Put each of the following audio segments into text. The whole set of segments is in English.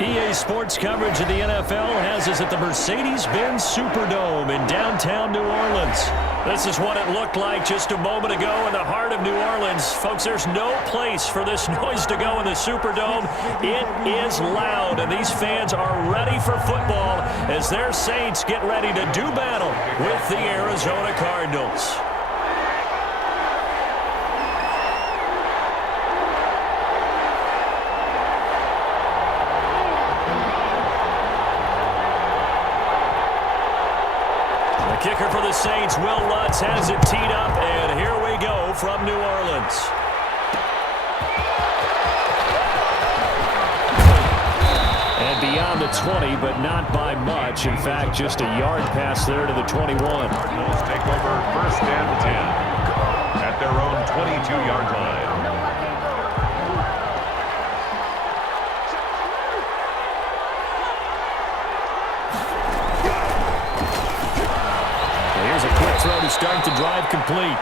EA Sports coverage of the NFL has us at the Mercedes-Benz Superdome in downtown New Orleans. This is what it looked like just a moment ago in the heart of New Orleans. Folks, there's no place for this noise to go in the Superdome. It is loud, and these fans are ready for football as their Saints get ready to do battle with the Arizona Cardinals. Kicker for the Saints, Will Lutz has it teed up, and here we go from New Orleans. And beyond the 20, but not by much. In fact, just a yard pass there to the 21. Cardinals take over first and 10 at their own 22-yard line. Throw to start the drive complete.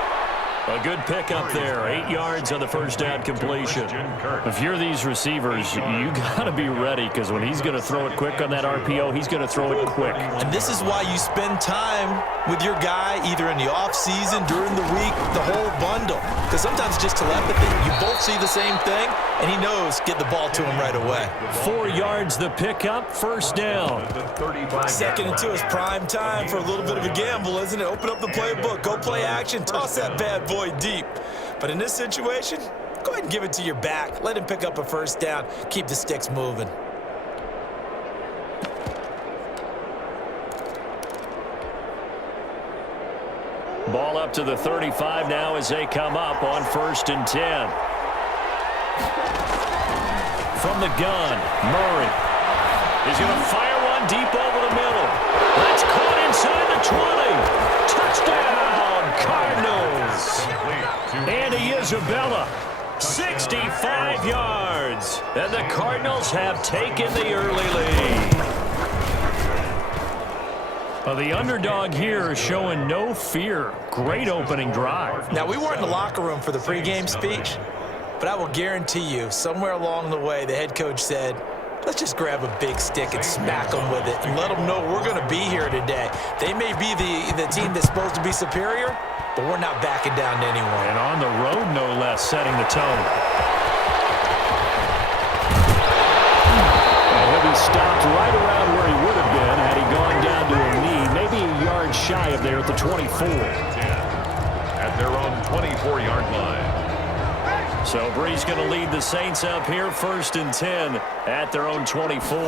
A good pickup there. 8 yards on the first down completion. If you're these receivers, you got to be ready because when he's going to throw it quick on that RPO, he's going to throw it quick. And this is why you spend time with your guy either in the offseason, during the week, the whole bundle. Because sometimes just telepathy. You both see the same thing, and he knows get the ball to him right away. 4 yards the pickup, first down. Second and 2 is prime time for a little bit of a gamble, isn't it? Open up the playbook, go play action, toss that bad boy deep. But in this situation, go ahead and give it to your back. Let him pick up a first down. Keep the sticks moving. Ball up to the 35 now as they come up on first and 10. From the gun, Murray. He's going to fire one deep over the middle. That's caught inside the 20. Touchdown, Cardinals. Andy Isabella, 65 yards. And the Cardinals have taken the early lead. The underdog here is showing no fear. Great opening drive. Now, we weren't in the locker room for the pregame speech, but I will guarantee you, somewhere along the way, the head coach said, let's just grab a big stick and smack them with it and let them know we're going to be here today. They may be the team that's supposed to be superior, but we're not backing down to anyone. And on the road, no less, setting the tone. And he'll be stopped right around where he would have been had he gone down to a knee, maybe a yard shy of there at the 24. At their own 24-yard line. So Bree's going to lead the Saints up here, first and 10 at their own 24.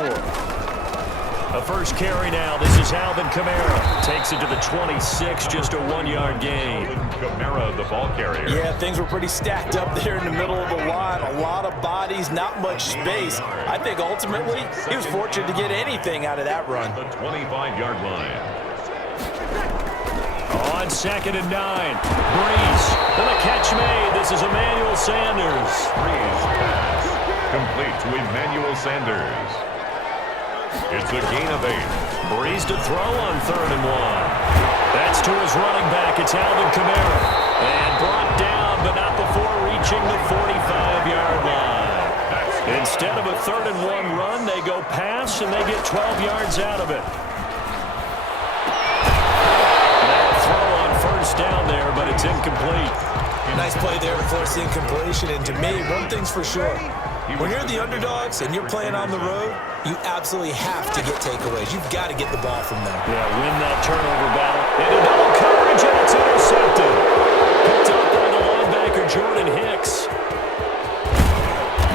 A first carry now. This is Alvin Kamara. Takes it to the 26, just a 1-yard gain. Kamara, the ball carrier. Yeah, things were pretty stacked up there in the middle of the line. A lot of bodies, not much space. I think ultimately he was fortunate to get anything out of that run. The 25-yard line. On second and 9. Breeze. And the catch made. This is Emmanuel Sanders. Breeze pass. Complete to Emmanuel Sanders. It's a gain of 8. Breeze to throw on third and 1. That's to his running back. It's Alvin Kamara. And brought down, but not before reaching the 45-yard line. Instead of a third and 1 run, they go pass, and they get 12 yards out of it. First down there, but it's incomplete. Nice play there to force incompletion. And to me, one thing's for sure. When you're the underdogs and you're playing on the road, you absolutely have to get takeaways. You've got to get the ball from them. Yeah, win that turnover battle. And a double coverage, and it's intercepted. Picked up by the linebacker, Jordan Hicks.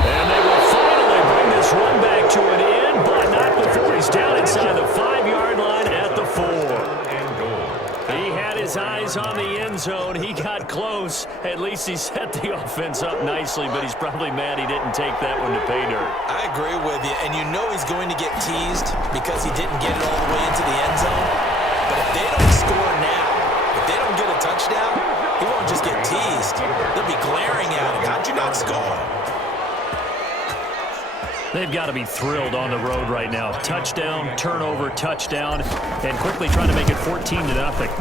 And they will finally bring this run back to an end, but not before he's down inside the 5-yard line at the 4. He had his eyes on the end zone. He got close. At least he set the offense up nicely, but he's probably mad he didn't take that one to pay dirt. I agree with you, and you know he's going to get teased because he didn't get it all the way into the end zone. But if they don't score now, if they don't get a touchdown, he won't just get teased. They'll be glaring at him. How'd you not score? They've got to be thrilled on the road right now. Touchdown, turnover, touchdown, and quickly trying to make it 14-0.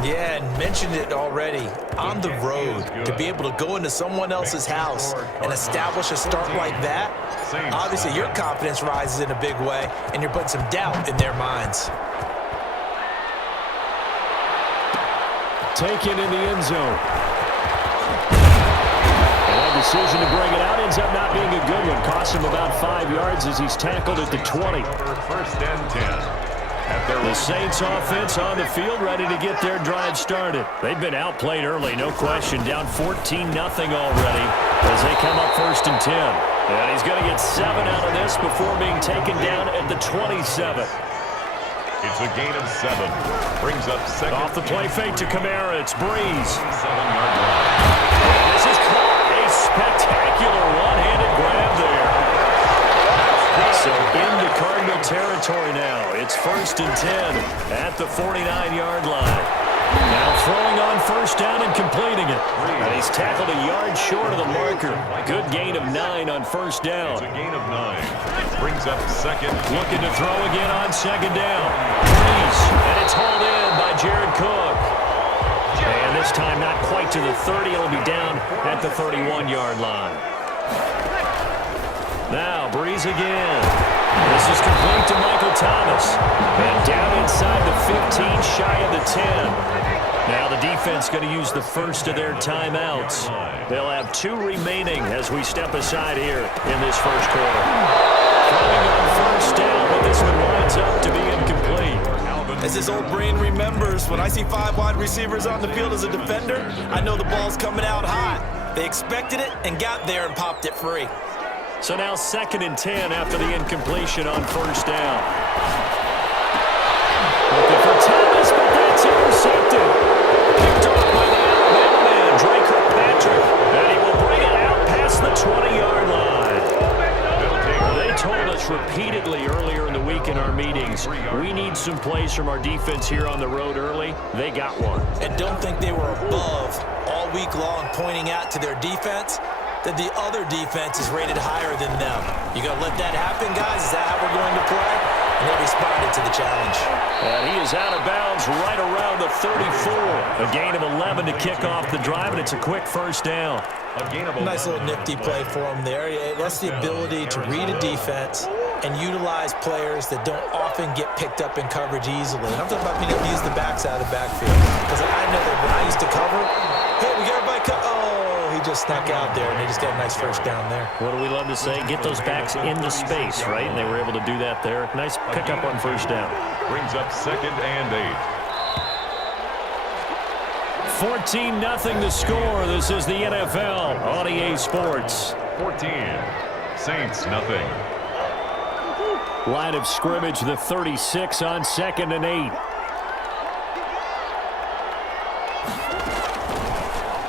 Yeah, and mentioned it already. On the road, to be able to go into someone else's house and establish a start like that, obviously your confidence rises in a big way, and you're putting some doubt in their minds. Taken in the end zone. Decision to bring it out ends up not being a good one. Costs him about 5 yards as he's tackled at the 20. First and 10. The Saints offense on the field ready to get their drive started. They've been outplayed early, no question. Down 14-0 already as they come up first and 10. And he's going to get 7 out of this before being taken down at the 27. It's a gain of 7. Brings up second. Off the play fake to Kamara. It's Breeze. 7-yard line. And this is caught. A spectacular one-handed grab there. So into Cardinal territory now. It's first and 10 at the 49-yard line. Now throwing on first down and completing it. And he's tackled a yard short of the marker. Good gain of 9 on first down. It's a gain of 9. Brings up second. Looking to throw again on second down. Breeze, and it's hauled in by Jared Cook. And this time not quite to the 30. It'll be down at the 31-yard line. Now Breeze again. This is complete to Michael Thomas. And down inside the 15, shy of the 10. Now the defense going to use the first of their timeouts. They'll have 2 remaining as we step aside here in this first quarter. Throwing on first down, but this one winds up to be incomplete. As his old brain remembers, when I see 5 wide receivers on the field as a defender, I know the ball's coming out hot. They expected it and got there and popped it free. So now second and 10 after the incompletion on first down. Looking for Thomas, but that's intercepted. Picked off by the outbound man, Dre Kirkpatrick. And he will bring it out past the 20-yard line. They told us repeatedly earlier in the week in our meetings, we need some plays from our defense here on the road early. They got one. And don't think they were above all week long pointing out to their defense that the other defense is rated higher than them. You going to let that happen, guys? Is that how we're going to play? And they responded to the challenge. And he is out of bounds right around the 34. A gain of 11 to kick off the drive, and it's a quick first down. Nice little nifty play for him there. That's the ability to read a defense and utilize players that don't often get picked up in coverage easily. And I'm talking about being able to use the backs out of the backfield. Because I know that when I used to cover, hey, we got everybody he just snuck out there, and they just got a nice first down there. What do we love to say? Get those backs into space, right? And they were able to do that there. Nice pickup on first down. Brings up second and 8. 14-0 the score. This is the NFL on EA Sports. 14. Saints, nothing. Line of scrimmage, the 36 on second and 8.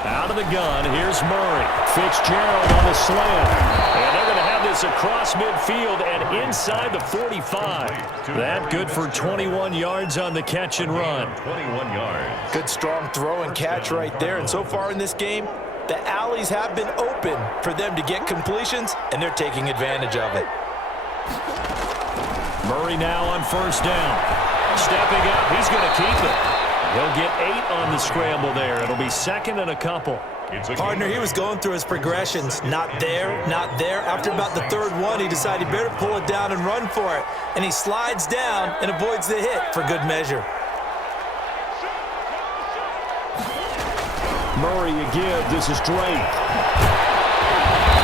Out of the gun, here's Murray. Fitzgerald on the slant. And they're going to have this across midfield and inside the 45. That good for 21 yards on the catch and run. 21 yards. Good strong throw and catch right there. And so far in this game, the alleys have been open for them to get completions, and they're taking advantage of it. Murray now on first down. Stepping up, he's going to keep it. He'll get 8 on the scramble there. It'll be second and a couple. Partner, he was going through his progressions. Not there, not there. After about the third one, he decided he better pull it down and run for it. And he slides down and avoids the hit for good measure. Murray again. This is Drake.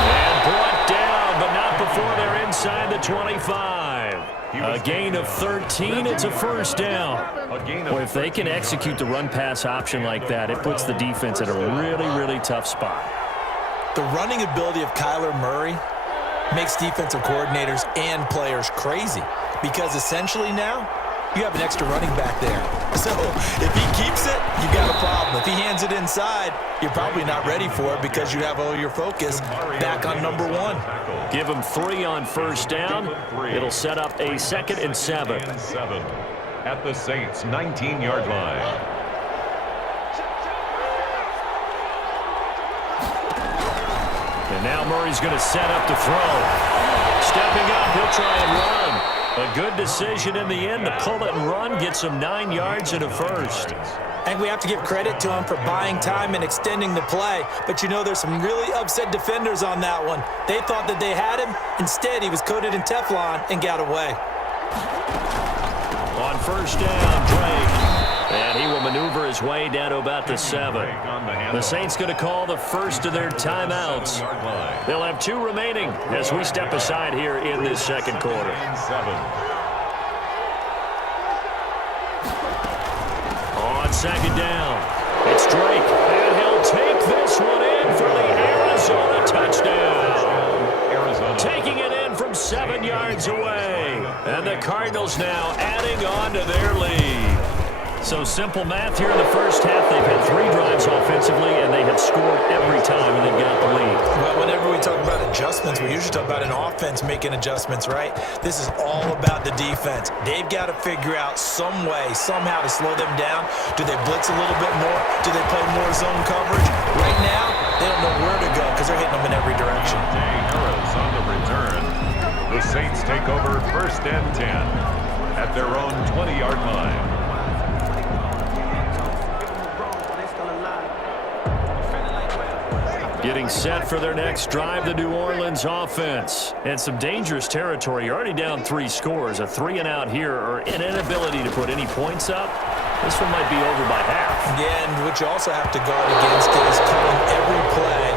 And brought down, but not before they're inside the 25. A gain of 13. It's a first down. Well, if they can execute the run-pass option like that, it puts the defense at a really, really tough spot. The running ability of Kyler Murray makes defensive coordinators and players crazy because essentially now you have an extra running back there. So if he keeps it, you got a problem. If he hands it inside, you're probably not ready for it because you have all your focus back on number 1. Give him 3 on first down. It'll set up a second and 7. At the Saints' 19-yard line. And now Murray's going to set up to throw. Stepping up, He'll try and run. A good decision in the end to pull it and run, gets him 9 yards and a first. I think we have to give credit to him for buying time and extending the play. But, you know, there's some really upset defenders on that one. They thought that they had him. Instead, he was coated in Teflon and got away. On first down, Drake. And he will maneuver his way down to about the 7. The Saints going to call the first of their timeouts. They'll have 2 remaining as we step aside here in this second quarter. On second down, it's Drake, and he'll take this one in for the Arizona touchdown. Taking it in from 7 yards away. And the Cardinals now adding on to their lead. So simple math here in the first half. They've had 3 drives offensively, and they have scored every time, and they've got the lead. Well, whenever we talk about adjustments, we usually talk about an offense making adjustments, right? This is all about the defense. They've got to figure out some way, somehow to slow them down. Do they blitz a little bit more? Do they play more zone coverage? Right now, they don't know where to go because they're hitting them in every direction. Harris on the return. The Saints take over first and 10 at their own 20-yard line. Getting set for their next drive, the New Orleans offense. And some dangerous territory. You're already down 3 scores. A 3-and-out here, or an inability to put any points up. This one might be over by half. Yeah, and what you also have to guard against is calling every play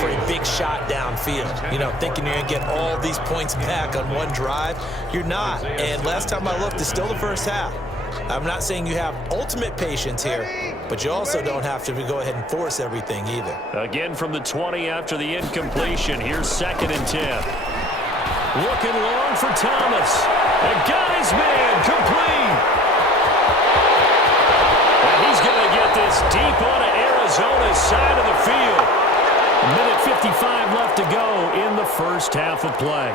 for a big shot downfield. You know, thinking you're going to get all these points back on one drive. You're not. And last time I looked, it's still the first half. I'm not saying you have ultimate patience here, but you also don't have to go ahead and force everything either. Again from the 20 after the incompletion. Here's second and 10. Looking long for Thomas. And got his man complete. And he's going to get this deep onto Arizona's side of the field. Minute 55 left to go in the first half of play.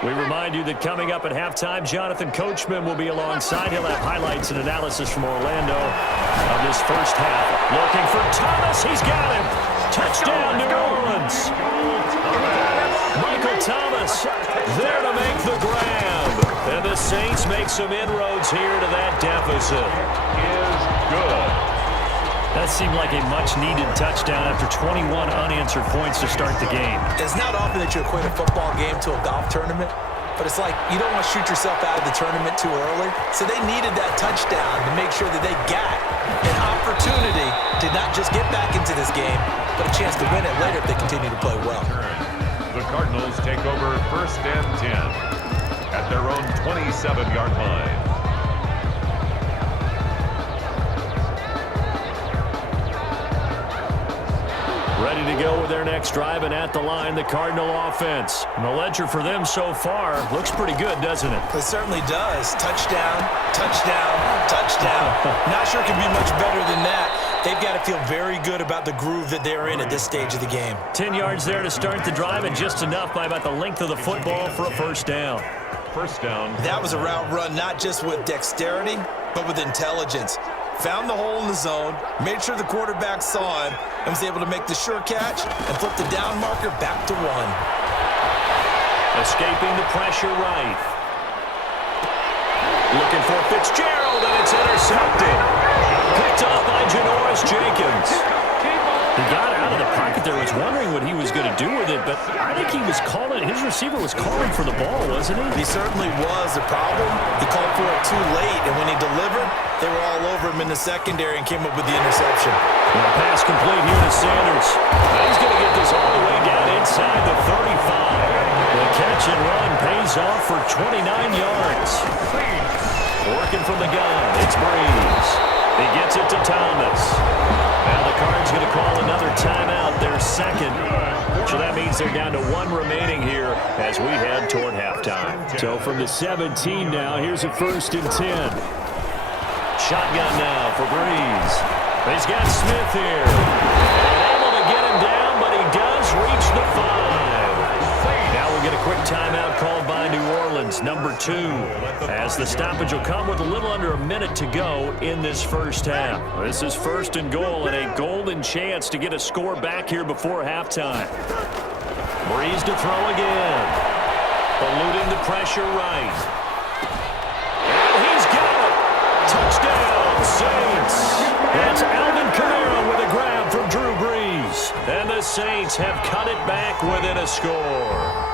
We remind you that coming up at halftime, Jonathan Coachman will be alongside. He'll have highlights and analysis from Orlando of this first half. Looking for Thomas. He's got him. Touchdown, New Orleans. Michael Thomas there to make the grab. And the Saints make some inroads here to that deficit. Is good. That seemed like a much-needed touchdown after 21 unanswered points to start the game. It's not often that you equate a football game to a golf tournament, but it's like you don't want to shoot yourself out of the tournament too early. So they needed that touchdown to make sure that they got an opportunity to not just get back into this game, but a chance to win it later if they continue to play well. The Cardinals take over first and 10 at their own 27-yard line. Ready to go with their next drive, and at the line, the Cardinal offense. And the ledger for them so far looks pretty good, doesn't it? It certainly does. Touchdown, touchdown, touchdown. Not sure it can be much better than that. They've got to feel very good about the groove that they're in at this stage of the game. 10 yards there to start the drive, and just enough by about the length of the football for a first down. First down. That was a route run not just with dexterity, but with intelligence. Found the hole in the zone, made sure the quarterback saw him, and was able to make the sure catch and flip the down marker back to 1. Escaping the pressure right. Looking for Fitzgerald, and it's intercepted. Picked off by Janoris Jenkins. He got out of the pocket there, was wondering what he was going to do with it, but I think he was calling, his receiver was calling for the ball, wasn't he? He certainly was. The problem, he called for it too late, and when he delivered, they were all over him in the secondary and came up with the interception. And a pass complete here to Sanders. Now he's going to get this all the way down inside the 35. The catch and run pays off for 29 yards. Working from the gun, it's Breeze. He gets it to Thomas. Now the Cards going to call another timeout, their second. So that means they're down to 1 remaining here as we head toward halftime. So from the 17 now, here's a first and 10. Shotgun now for Breeze. He's got Smith here. And able to get him down, but he does reach the 5. Now we'll get a quick timeout called by New Orleans. Number 2, as the stoppage will come with a little under a minute to go in this first half. This is 1st and goal and a golden chance to get a score back here before halftime. Breeze to throw again. Eluding the pressure right. And he's got it. Touchdown, Saints. That's Alvin Kamara with a grab from Drew Brees. And the Saints have cut it back within a score.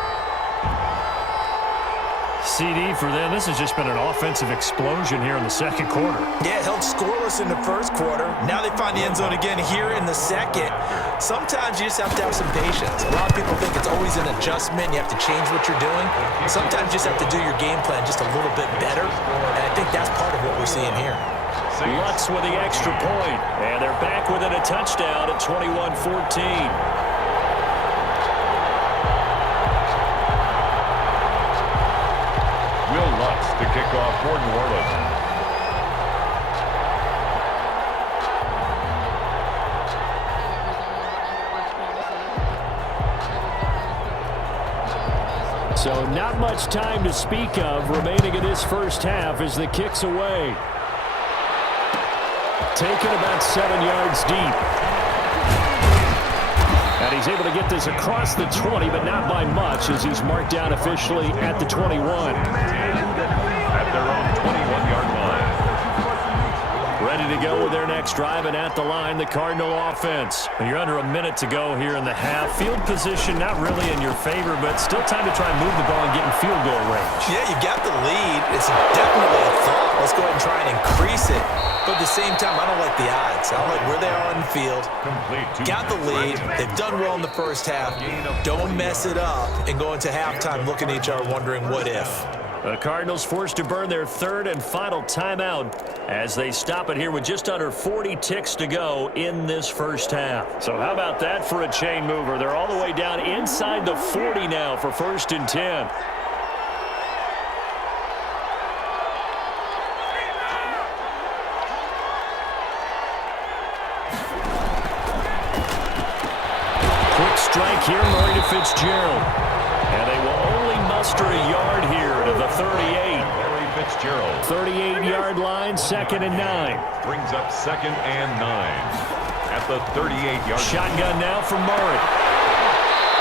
CD for them. This has just been an offensive explosion here in the second quarter. Yeah, held scoreless in the first quarter. Now they find the end zone again here in the second. Sometimes you just have to have some patience. A lot of people think it's always an adjustment. You have to change what you're doing. Sometimes you just have to do your game plan just a little bit better. And I think that's part of what we're seeing here. Lutz with the extra point. And they're back within a touchdown at 21-14. Lutz to kick off for New Orleans. So not much time to speak of remaining in this first half as the kick's away. Taken about 7 yards deep. And he's able to get this across the 20, but not by much, as he's marked down officially at the 21. At their own 21-yard line. Ready to go with their next drive, and at the line, the Cardinal offense. And you're under a minute to go here in the half. Field position not really in your favor, but still time to try and move the ball and get in field goal range. Yeah, you got the lead. It's definitely a thought. Let's go ahead and try and increase it. But at the same time, I don't like the odds. I don't like where they are on the field. Got the lead. They've done well in the first half. Don't mess it up and go into halftime looking at each other wondering what if. The Cardinals forced to burn their third and final timeout as they stop it here with just under 40 ticks to go in this first half. So how about that for a chain mover? They're all the way down inside the 40 now for 1st and 10. Strike here, Murray to Fitzgerald. And they will only muster a yard here to the 38. Murray Fitzgerald. 38-yard line, 2nd and 9. Brings up 2nd and 9. At the 38-yard line. Shotgun now from Murray.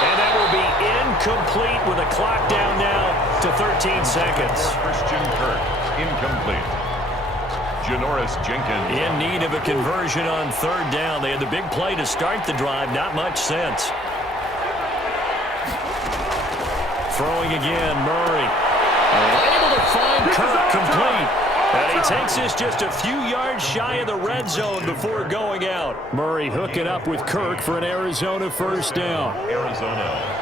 And that will be incomplete with a clock down now to 13 seconds. Christian Kirk, incomplete. Janoris Jenkins. In need of a conversion on 3rd down. They had the big play to start the drive. Not much sense. Throwing again, Murray. Able to find Kirk complete. And he takes this just a few yards shy of the red zone before going out. Murray hooking up with Kirk for an Arizona 1st down. Arizona.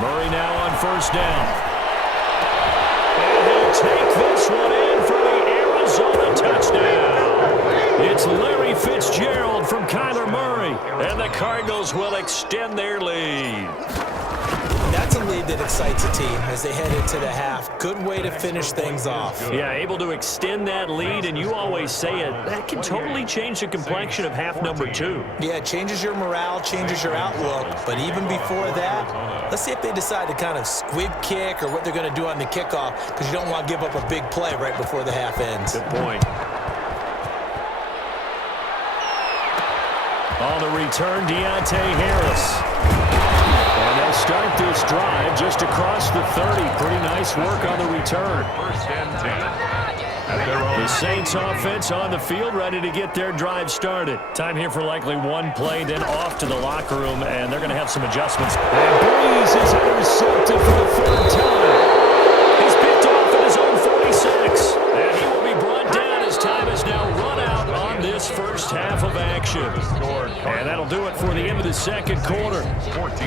Murray now on 1st down. And he'll take this one in for the Arizona touchdown. It's Larry Fitzgerald from Kyler Murray. And the Cardinals will extend their lead. That's a lead that excites a team as they head into the half. Good way to finish things off. Yeah, able to extend that lead, and you always say it, that can totally change the complexion of half number 2. Yeah, it changes your morale, changes your outlook. But even before that, let's see if they decide to kind of squib kick or what they're going to do on the kickoff, because you don't want to give up a big play right before the half ends. Good point. On the return, Deontay Harris. And they'll start this drive just across the 30. Pretty nice work on the return. 1st and 10. At their own. The Saints offense on the field, ready to get their drive started. Time here for likely one play, then off to the locker room, and they're going to have some adjustments. And Breeze is intercepted for the 3rd time. He's picked off at his own 46. And he will be brought down as time has now run out on this first half of action. And that'll do it for the end of the second quarter.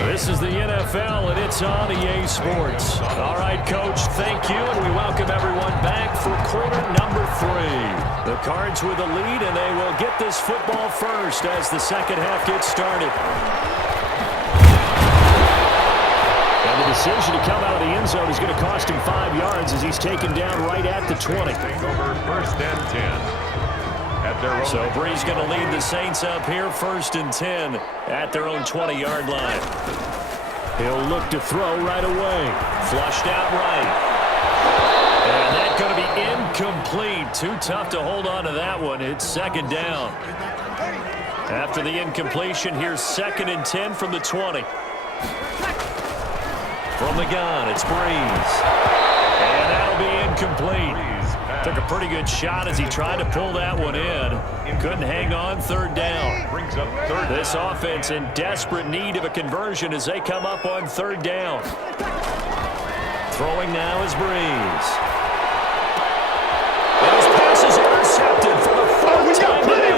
This is the NFL, and it's on EA Sports. All right, Coach, thank you, and we welcome everyone back for quarter number 3. The Cards with the lead, and they will get this football first as the second half gets started. And the decision to come out of the end zone is going to cost him 5 yards as he's taken down right at the 20. Over 1st and 10. at their own. So Brees going to lead the Saints up here, 1st and 10 at their own 20-yard line. He'll look to throw right away. Flushed out right. And that's going to be incomplete. Too tough to hold on to that one. It's 2nd down. After the incompletion, here's 2nd and 10 from the 20. From the gun, it's Brees. And that'll be incomplete. Took a pretty good shot as he tried to pull that one in. Couldn't hang on, 3rd down. Brings up 3rd. This offense in desperate need of a conversion as they come up on 3rd down. Throwing now is Brees. And his pass is intercepted for the 4th time today.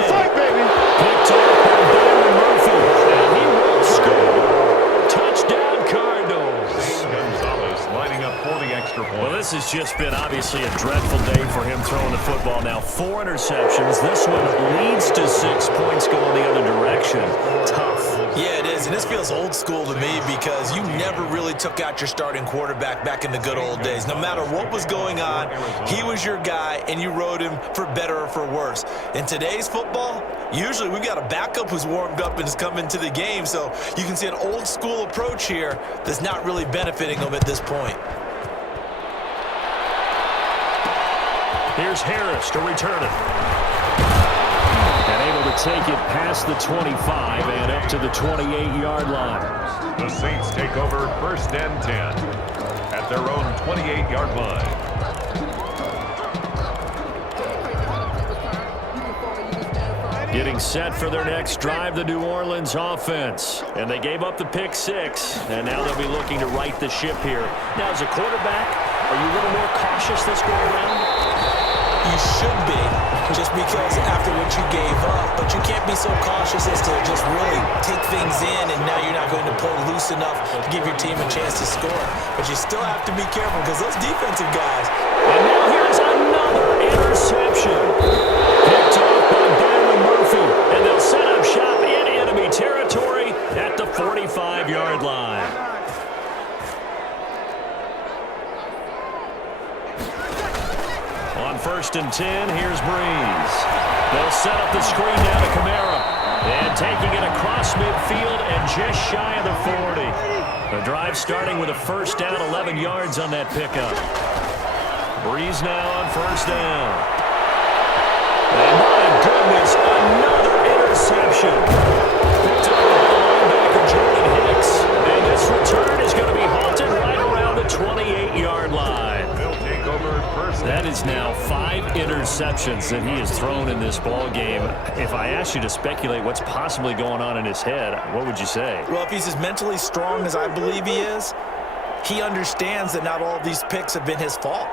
Picked off by Byron Murphy. And he will score. Touchdown, Cardinals. Gonzalez lining up for the extra point. Well, this has just been obviously a dreadful day for him throwing the football. Now 4 interceptions. This one leads to 6 points going the other direction. Tough. Yeah, it is, and this feels old school to me because you never really took out your starting quarterback back in the good old days. No matter what was going on, he was your guy, and you rode him for better or for worse. In today's football, usually we've got a backup who's warmed up and has come into the game, so you can see an old school approach here that's not really benefiting him at this point. Here's Harris to return it. And able to take it past the 25 and up to the 28-yard line. The Saints take over 1st and 10 at their own 28-yard line. Getting set for their next drive, the New Orleans offense. And they gave up the pick 6, and now they'll be looking to right the ship here. Now, as a quarterback, are you a little more cautious this go around? You should be, just because after what you gave up, but you can't be so cautious as to just really take things in, and now you're not going to play loose enough to give your team a chance to score. But you still have to be careful because those defensive guys. And now here's another interception. Picked off by Byron Murphy, and they'll set up shop in enemy territory at the 45-yard line. On 1st and 10, here's Brees. They'll set up the screen down to Kamara. And taking it across midfield and just shy of the 40. The drive starting with a 1st down, 11 yards on that pickup. Brees now on 1st down. And my goodness, another interception. Picked up by the linebacker, Jordan Hicks. And this return is going to be halted right around the 28-yard line. That is now 5 interceptions that he has thrown in this ball game. If I asked you to speculate what's possibly going on in his head, what would you say? Well, if he's as mentally strong as I believe he is, he understands that not all of these picks have been his fault.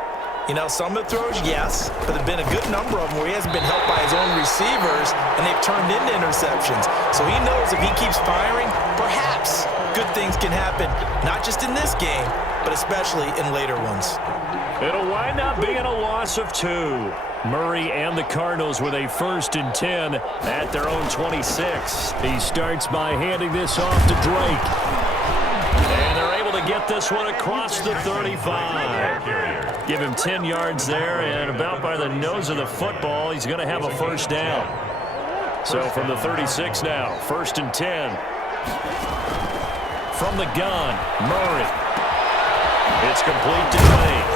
You know, some of the throws, yes, but there have been a good number of them where he hasn't been helped by his own receivers, and they've turned into interceptions. So he knows if he keeps firing, perhaps good things can happen, not just in this game, but especially in later ones. It'll wind up being a loss of 2. Murray and the Cardinals with a 1st and 10 at their own 26. He starts by handing this off to Drake. And they're able to get this one across the 35. Give him 10 yards there, and about by the nose of the football, he's going to have a 1st down. So from the 36 now, 1st and 10. From the gun, Murray. It's complete to Drake.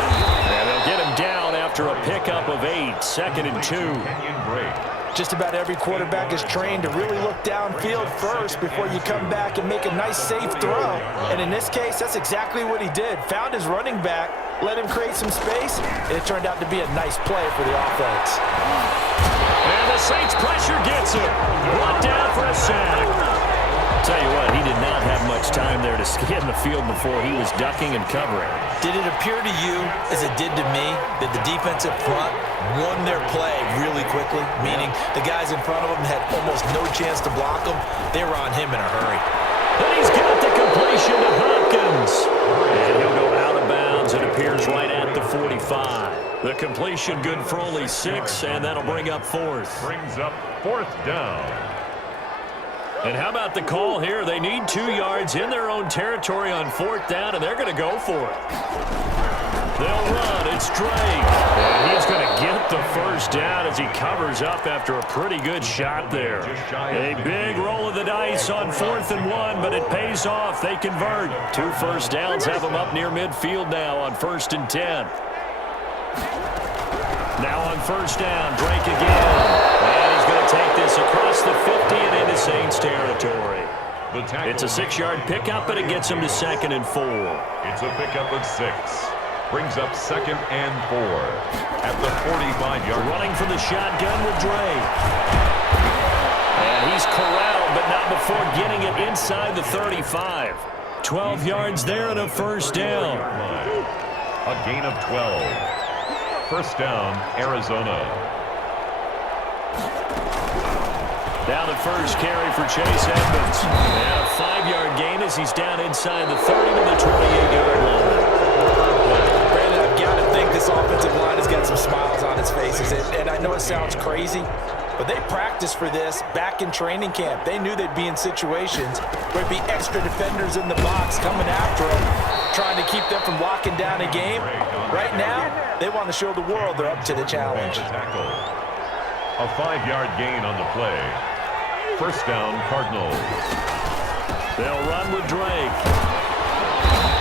And they'll get him down after a pickup of 8, 2nd and 2. Just about every quarterback is trained to really look downfield first before you come back and make a nice, safe throw. And in this case, that's exactly what he did. Found his running back, let him create some space, and it turned out to be a nice play for the offense. And the Saints pressure gets him. Brought down for a sack. Tell you what, he did not have much time there to scan the field before he was ducking and covering. Did it appear to you, as it did to me, that the defensive front won their play really quickly? Meaning the guys in front of them had almost no chance to block them. They were on him in a hurry. And he's got the completion to Hopkins. And he'll go out of bounds. It appears right at the 45. The completion good for only 6, and that'll bring up 4th. Brings up 4th down. And how about the call here? They need 2 yards in their own territory on 4th down, and they're going to go for it. They'll run. It's Drake. And he's going to get get the first down as he covers up after a pretty good shot there. A big roll of the dice on 4th and 1, but it pays off. They convert. 2 first downs have them up near midfield now on 1st and 10. Now on 1st down, Drake again. And he's going to take this across the 50 and into Saints territory. It's a 6-yard pickup, but it gets him to 2nd and 4. It's a pickup of 6. Brings up 2nd and 4 at the 45-yard. Running from the shotgun with Drake. And he's corralled, but not before getting it inside the 35. 12 yards there and a first down. A gain of 12. First down, Arizona. Now the first carry for Chase Edmonds. And a 5-yard gain as he's down inside the 30 to the 28-yard line. Brandon, I've got to think this offensive line has got some smiles on its faces. And I know it sounds crazy, but they practiced for this back in training camp. They knew they'd be in situations where there'd be extra defenders in the box coming after them, trying to keep them from locking down a game. Right now, they want to show the world they're up to the challenge. A 5-yard gain on the play. First down, Cardinals. They'll run with Drake.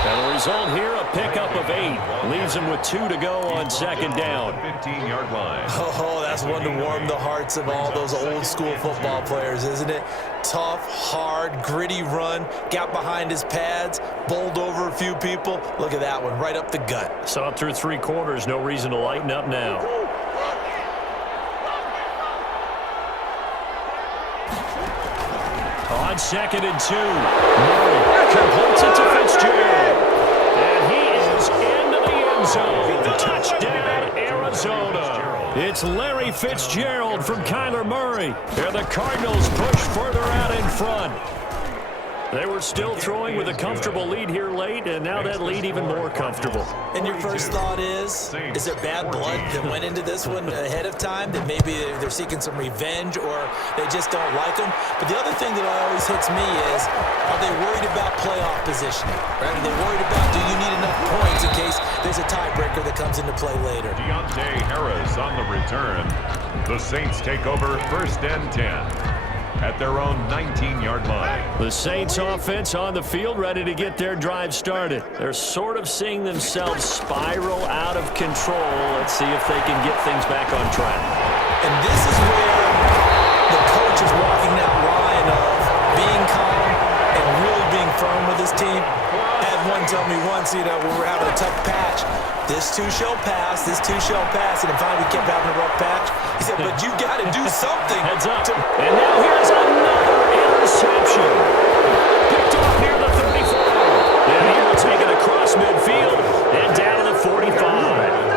And the result here, a pickup of 8. Leaves him with 2 to go on 2nd down. 15-yard line. Oh, that's one to warm the hearts of all those old-school football players, isn't it? Tough, hard, gritty run. Got behind his pads, bowled over a few people. Look at that one, right up the gut. Saw it through 3 quarters. No reason to lighten up now. On 2nd and 2, Murray completes it to Fitzgerald. And he is into the end zone. Touchdown, Arizona. It's Larry Fitzgerald from Kyler Murray. And the Cardinals push further out in front. They were still throwing with a comfortable lead here late, and now that lead even more comfortable. And your first thought is there bad blood that went into this one ahead of time, that maybe they're seeking some revenge or they just don't like them? But the other thing that always hits me is, are they worried about playoff positioning? Right? Are they worried about, do you need enough points in case there's a tiebreaker that comes into play later? Deontay Harris on the return. The Saints take over 1st and 10. At their own 19-yard line. The Saints offense on the field, ready to get their drive started. They're sort of seeing themselves spiral out of control. Let's see if they can get things back on track. And this is where the coach is walking that line of being calm and really being firm with his team. I had one tell me once, when we're having a tough patch, this too shall pass, this too shall pass, and finally we kept having a rough patch. He said, but you got to do something. Heads up. And now here's another interception. Picked off near the 34. And he will take it across midfield and down to the 45.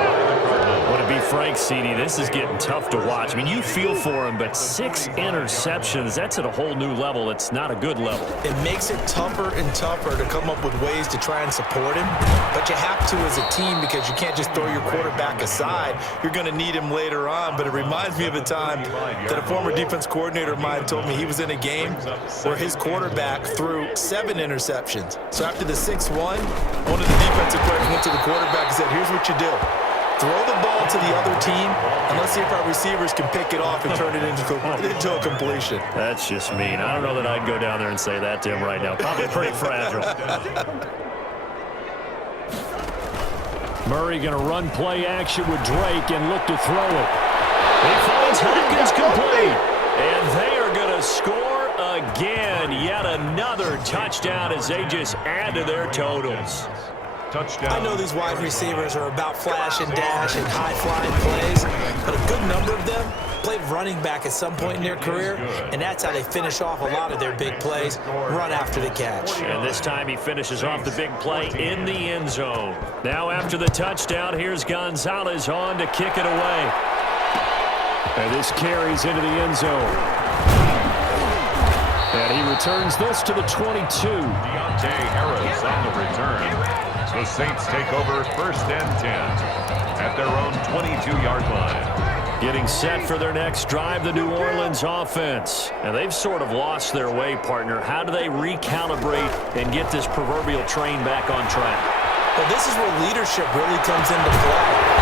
Would it be Frank Cini? This is getting tough to watch. I mean, you feel for him, but 6 interceptions, that's at a whole new level. It's not a good level. It makes it tougher and tougher to come up with ways to try and support him. But you have to as a team, because you can't just throw your quarterback aside. You're going to need him later on. But it reminds me of a time that a former defense coordinator of mine told me he was in a game where his quarterback threw 7 interceptions. So after the 6th one of the defensive players went to the quarterback and said, here's what you do. Throw the ball to the other team, and let's see if our receivers can pick it off and turn it into a completion. That's just mean. I don't know that I'd go down there and say that to him right now. Probably pretty fragile. Murray going to run play action with Drake and look to throw it. He finds Hopkins complete. And they are going to score again. Yet another touchdown as they just add to their totals. Touchdown. I know these wide receivers are about flash and dash and high-flying plays, but a good number of them played running back at some point in their career, and that's how they finish off a lot of their big plays, run after the catch. And this time he finishes off the big play in the end zone. Now after the touchdown, here's Gonzalez on to kick it away. And this carries into the end zone. And he returns this to the 22. Deontay Harris on the return. The Saints take over 1st and 10 at their own 22-yard line. Getting set for their next drive, the New Orleans offense. And they've sort of lost their way, partner. How do they recalibrate and get this proverbial train back on track? Well, this is where leadership really comes into play.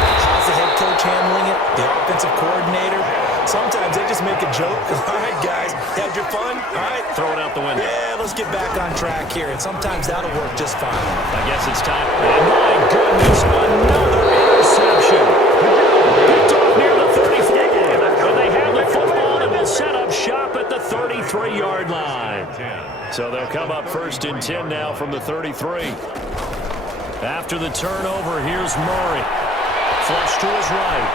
the head coach handling it, the offensive coordinator, sometimes they just make a joke. All right, guys, had your fun? All right. Throw it out the window. Yeah, let's get back on track here, and sometimes that'll work just fine. I guess it's time. And my goodness, another interception. Picked off near the 34. And they have the football and will set up shop at the 33-yard line. So they'll come up 1st and 10 now from the 33. After the turnover, here's Murray. Flush to his right.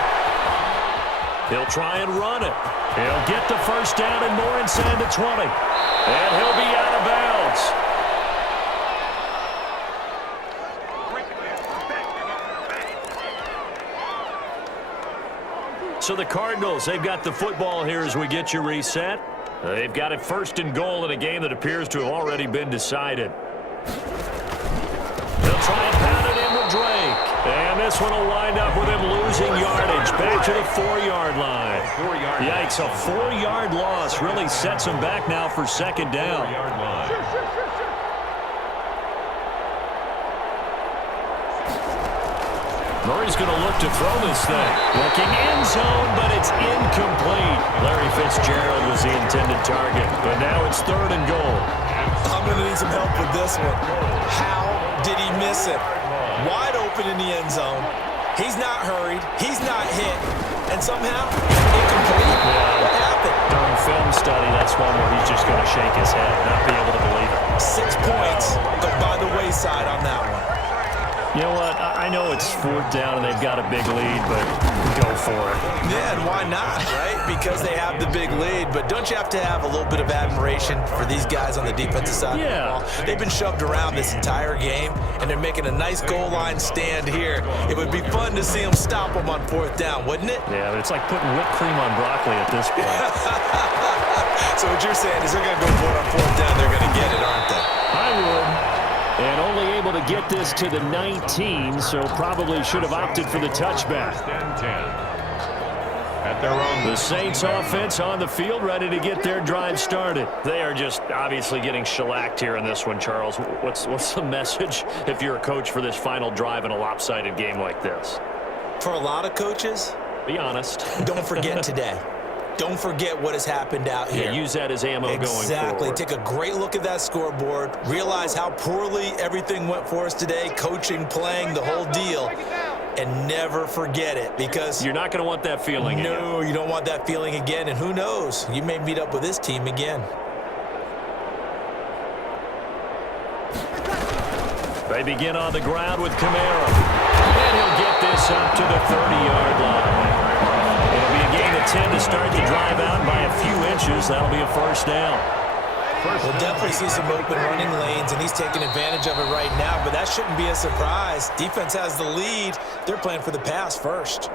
He'll try and run it. He'll get the first down and more inside the 20. And he'll be out of bounds. So the Cardinals, they've got the football here as we get you reset. They've got it 1st and goal in a game that appears to have already been decided. They'll try and pound it in with Drake. And this one will wind up with him losing yardage back to the 4-yard line. Yikes, a 4-yard loss really sets him back now for 2nd down. Murray's going to look to throw this thing. Looking end zone, but it's incomplete. Larry Fitzgerald was the intended target, but now it's 3rd and goal. I'm going to need some help with this one. How did he miss it? Wide open in the end zone. He's not hurried. He's not hit. And somehow, incomplete. Yeah. What happened? During film study, that's one where he's just going to shake his head, not be able to believe it. 6 points go by the wayside on that one. You know what? I know it's 4th down and they've got a big lead, but go for it. Yeah, and why not, right? Because they have the big lead. But don't you have to have a little bit of admiration for these guys on the defensive side of the ball? They've been shoved around this entire game, and they're making a nice goal line stand here. It would be fun to see them stop them on 4th down, wouldn't it? Yeah, but it's like putting whipped cream on broccoli at this point. So what you're saying is they're going to go for it on 4th down. They're going to get it, aren't they? I would. And only able to get this to the 19, so probably should have opted for the touchback. At their own. The Saints offense on the field, ready to get their drive started. They are just obviously getting shellacked here in this one, Charles. What's the message if you're a coach for this final drive in a lopsided game like this? For a lot of coaches, be honest. Don't forget today. Don't forget what has happened out here. Yeah, use that as ammo going forward. Exactly. Take a great look at that scoreboard. Realize how poorly everything went for us today. Coaching, playing, the whole deal. And never forget it, because you're not going to want that feeling again. No, you don't want that feeling again. And who knows? You may meet up with this team again. They begin on the ground with Kamara. And he'll get this up to the 30-yard line. It'll be a gain of 10 to start the drive out. By a few inches, that'll be a 1st down. We'll definitely see some open running lanes, and he's taking advantage of it right now, but that shouldn't be a surprise. Defense has the lead. They're playing for the pass first.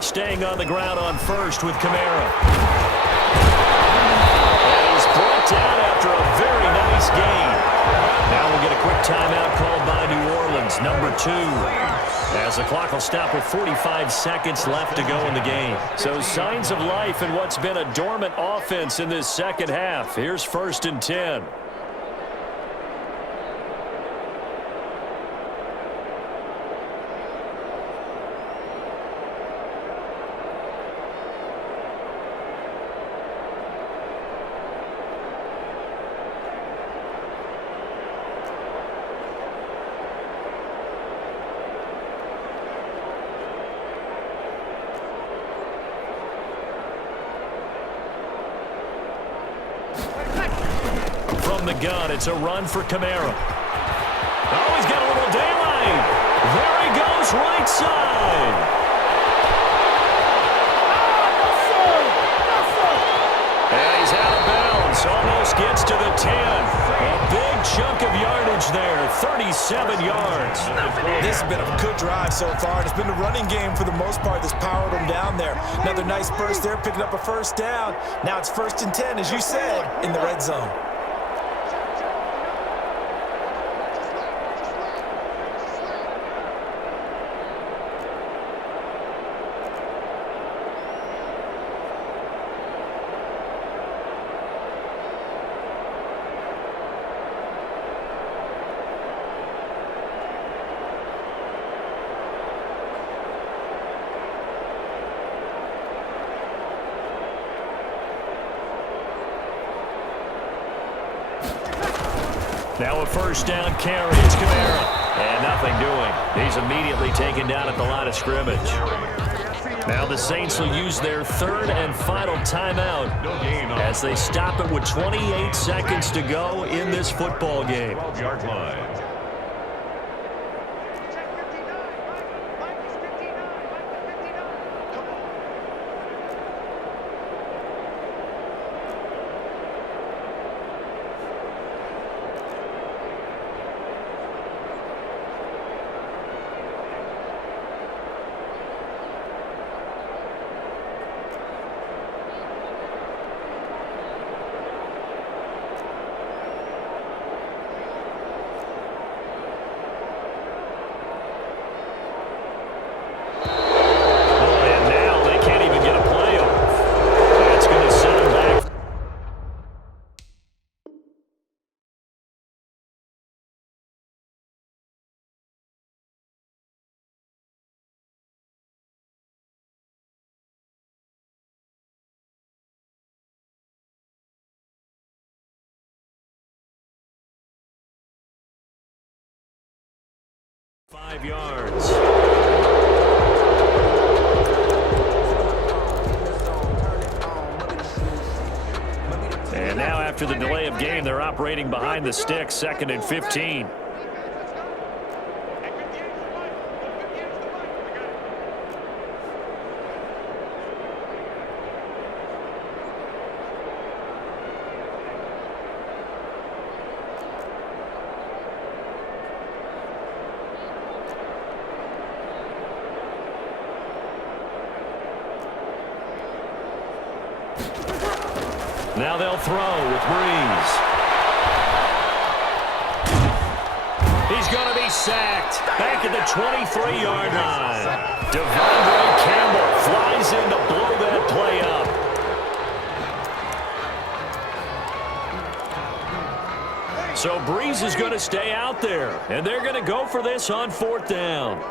Staying on the ground on 1st with Kamara. And he's brought down after a very nice gain. Now we'll get a quick timeout called by New Orleans, number 2. As the clock will stop with 45 seconds left to go in the game. So signs of life in what's been a dormant offense in this second half. Here's 1st and 10. From the gun, it's a run for Kamara. Oh, he's got a little daylight. There he goes goes right side. And he's out of bounds. Almost gets to the 10. A big chunk of yardage there, 37 yards. This has been a good drive so far, and it's been the running game for the most part that's powered them down there. Another nice burst there, picking up a first down. Now it's 1st and 10, as you said, in the red zone. Now a first down carry. It's Kamara. And nothing doing. He's immediately taken down at the line of scrimmage. Now the Saints will use their 3rd and final timeout as they stop it with 28 seconds to go in this football game. 12-yard line. Five yards. And now after the delay of game, they're operating behind the sticks, 2nd and 15. Now they'll throw with Regs. He's going to be sacked. Back at the 23-yard line. Devondre Campbell flies in to blow that play up. So Breeze is going to stay out there, and they're going to go for this on 4th down.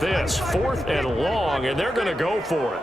This 4th and long, and they're going to go for it.